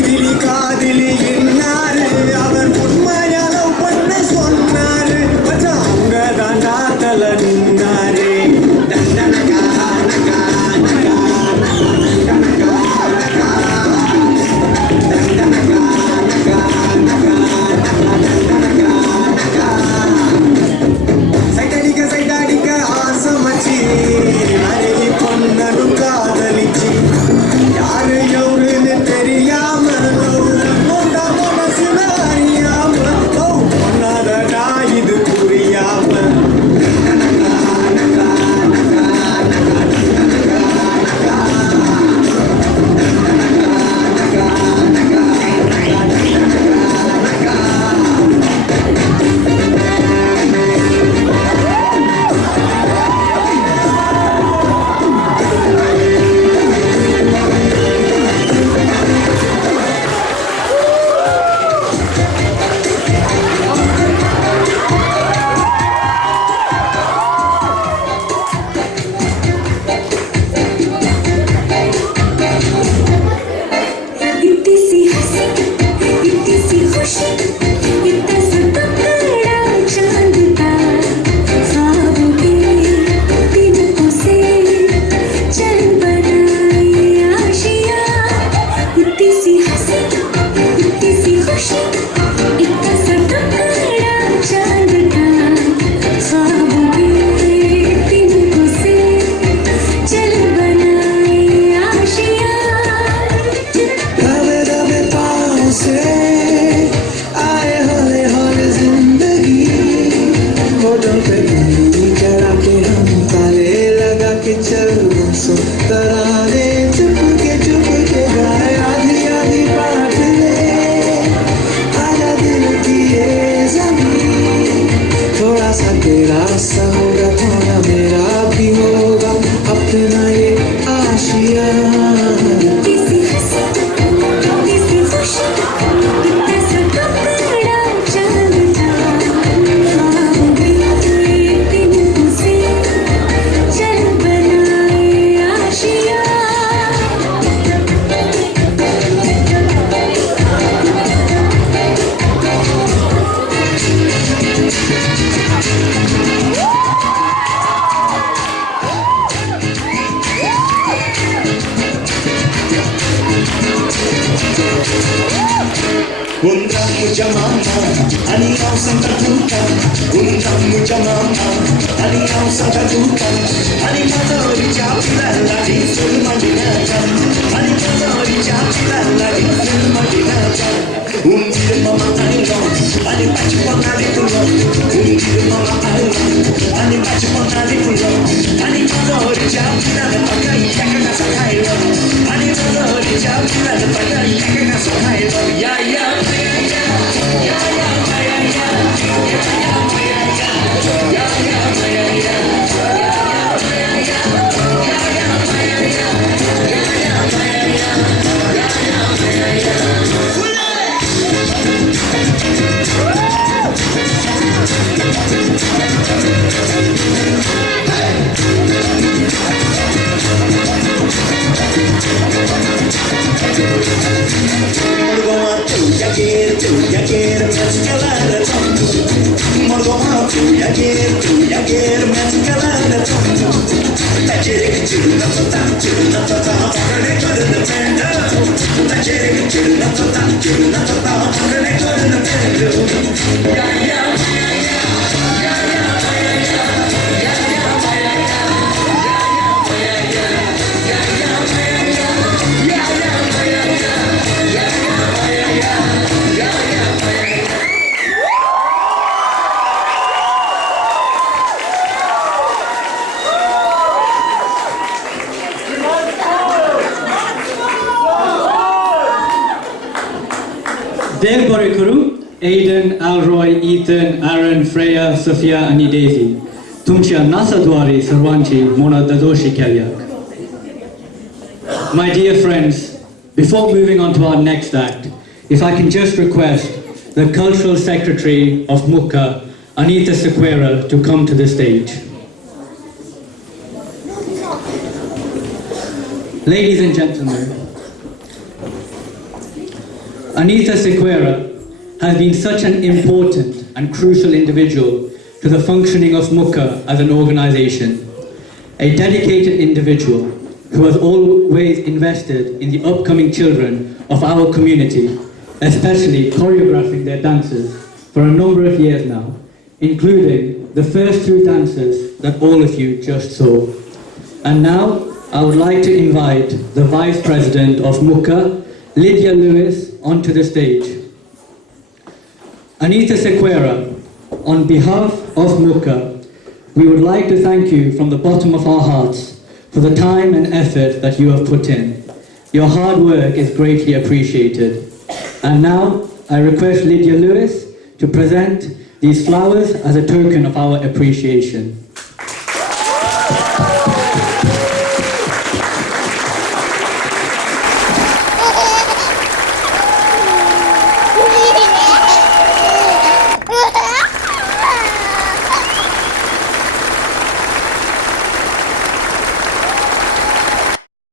மைதிலி காதிலி இன்னாரு அவர் உண்மையால பண்ண சொன்னாரு மச்சான் அவங்க தாண்டா தல நின்னாரு தண்டனகா நகா நகா தண்டனகா நகா தண்டனகா நகா நகா தண்டனகா நகா சைடடிக்க ஆசமச்சி அருகி பொண்ணனும் காதலிச்சி யாரு எவருன்னு தெரியாம பொண்டா மனசுல அறியாம பொண்ணாதடா இது புரியாம நகா நகா நகா நகா நகா நகா நகா நகா நகா इतनी सी हंसी इतनी सी खुशी इतना सब पकड़ा चांद का ख्वाबों के दिनों से चल बनाए आशियाँ इतनी सी हंसी इतनी सी खुशी इतना सब पकड़ा चांद का ख्वाबों के दिनों से चल बनाए आशियाँ दबे दबे पाँव से आए हौले हौले जिंदगी होठों पे मेहंदी चढ़ा के हम ताले लगा के चल सो तराने चुप के गाए आधी आधी बात ले आजा दिल की ये ज़मीन थोड़ा सा तेरा सा होगा थोड़ा मेरा भी होगा अपना ये आशियाँ किसी हंसी किसी खुशी कितना सब पकड़ा चांद का ख्वाबों के दिनों से चल बनाए आशियाँ Undamu jamama, ani au santa tuta. Undamu jamama, ani au santa tuta. Ani mazori chapila la di sul madinata. Ani mazori chapila la di sul madinata. Undir mama ailo, ani bachpana di pulo. Undir mama ailo, ani bachpana di pulo. Ani mazori chapila la pakai yakana sakailo. Ani mazori chapila la pakai yakana sakailo. Ya ya. Ya quiero mezclar el tonto. Morgoma, ya quiero mezclar el tonto. Ta quiere que chula tota, porque con el pendo. Ta quiere que chula tota, porque con el pendo. Ya ya. Del Borikuru, Aiden, Alroy, Ethan, Aaron, Freya, Sophia, and Daisy. Tumchia Nasadwari Sarwanchi Mona Dadoshi Kalyak. My dear friends, before moving on to our next act, if I can just request the Cultural Secretary of Mukka, Anita Sequeira, to come to the stage. Ladies and gentlemen, Anita Sequeira has been such an important and crucial individual to the functioning of Mukka as an organization. A dedicated individual who has always invested in the upcoming children of our community, especially choreographing their dances for a number of years now, including the first two dances that all of you just saw. And now, I would like to invite the Vice President of Mukka, Lydia Lewis, onto the stage. Anita Sequeira, on behalf of Mukka, we would like to thank you from the bottom of our hearts for the time and effort that you have put in. Your hard work is greatly appreciated. And now, I request Lydia Lewis to present these flowers as a token of our appreciation.